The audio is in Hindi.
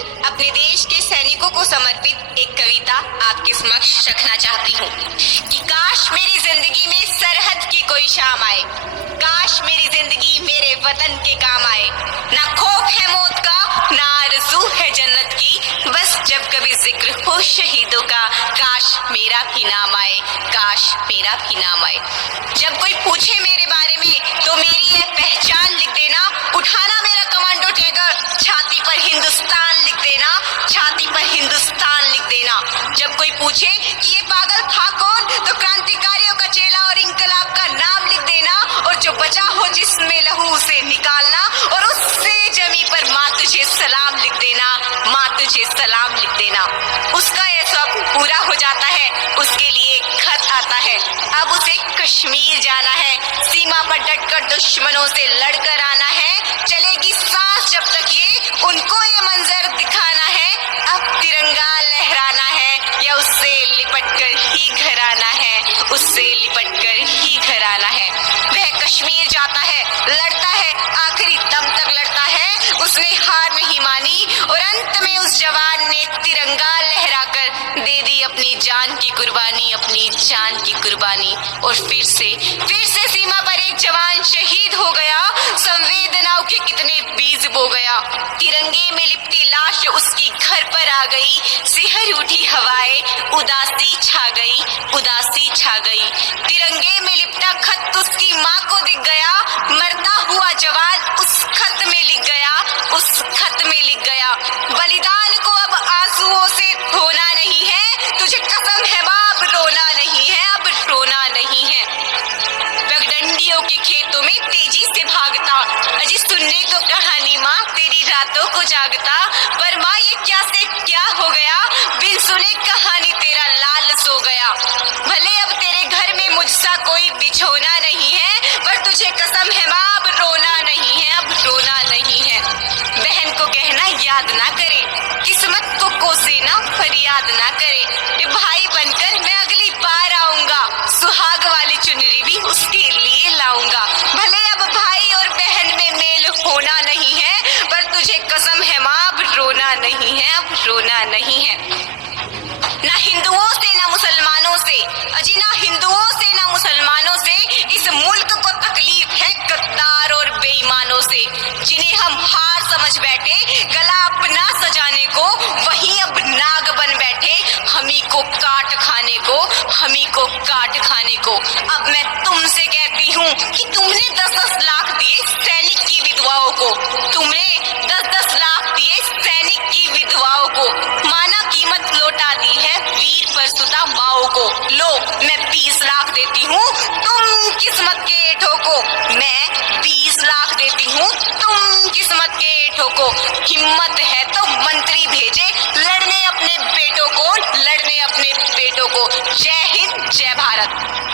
अपने देश के सैनिकों को समर्पित एक कविता आपके समक्ष रखना चाहती हूँ कि काश मेरी जिंदगी में सरहद की कोई शाम आए, काश मेरी जिंदगी मेरे वतन के काम आए। ना खौफ है मौत का, ना आरज़ू है जन्नत की, बस जब कभी जिक्र हो शहीदों का, काश मेरा भी नाम आए, काश मेरा भी नाम आए। जब कोई पूछे मेरे बारे में तो मेरी यह पहचान लिख देना, उठाना मेरा कमांडो टैगर, छाती पर हिंदुस्तान लिख देना, छाती पर हिंदुस्तान लिख देना। जब कोई पूछे कि ये पागल था कौन, तो क्रांतिकारियों का चेला और इंकलाब का नाम लिख देना, और जो बचा हो जिसमें लहू उसे निकालना, और उससे जमी पर माँ तुझे सलाम लिख देना, माँ तुझे सलाम लिख देना। उसका यह स्वप्न पूरा हो जाता है, उसके लिए खत आता है, अब उसे कश्मीर जाना है, सीमा पर डटकर दुश्मनों से लड़कर आना है, चलेगी सांस जब तक ये उनको ये मंजर दिखाना है। अब तिरंगा लहराना है या उससे लिपटकर ही घर आना है, उससे लिपटकर ही घर आना है। वह कश्मीर जाता है, लड़ता है, आखिरी दम तक लड़ता है, उसने हार नहीं मानी, और अंत में उस जवान ने तिरंगा लहराकर दे दी अपनी जान की कुर्बानी, अपनी जान की कुर्बानी। और फिर से सीमा पर एक जवान शहीद हो गया, संवेदनाओं के कितने बीज बो गया। तिरंगे में लिपटी लाश उसकी घर पर आ गई, सिहर उठी हवाएं, उदासी छा गई, उदासी छा गई। तिरंगे में लिपटा खत उसकी माँ को दिख गया, मरता हुआ जवान उस खत में लिख गया, उस खत में लिख गया। बलिदान को अब आंसुओं से धोना नहीं है, तुझे कसम है बाप रोना नहीं है, अब रोना नहीं है। पगडंडियों के खेतों में तेजी से भागता, अजी सुनने को कहानी माँ तेरी रातों को जागता, पर माँ ये क्या से क्या हो गया, बिन सुने कहानी तेरा लाल सो गया। भले अब तेरे घर में मुझसा कोई बिछोना नहीं है, पर तुझे कसम है माँ अब रोना नहीं है, अब रोना नहीं है। बहन को कहना याद ना करे, किस्मत को कोसे ना फरियाद ना करे, ये भाई बनकर मैं अगली बार आऊंगा, सुहाग वाली चुनरी भी उसके लिए लाऊंगा। भले अब भाई और बहन में मेल होना नहीं है, पर तुझे कसम है माँ अब रोना नहीं है, अब रोना नहीं है। ना हिंदुओं से ना मुसलमानों से, अजी ना हिंदुओं से ना मुसलमानों से, इस मुल्क को तकलीफ है गद्दार और बेईमानों से, जिन्हें हम हार समझ बैठे गला अपना सजाने को, वहीं अब नाग बन बैठे हमी को काट खाने को, हमी को काट खाने को। अब मैं तुमसे कहती हूँ कि तुमने 10-10 लाख दिए सैनिक की विधवाओं को, तुमने 10-10 लाख दिए सैनिक की विधवाओं को, माना कीमत लौटा दी है वीर परसुता माओ को। लो मैं 20 लाख देती हूँ तुम किस्मत के ठोको, मैं 20 लाख देती हूँ तुम किस्मत के ठोको। हिम्मत है तो मंत्री भेजे लड़ने अपने बेटों को, लड़ने अपने बेटों को। जय हिंद, जय भारत।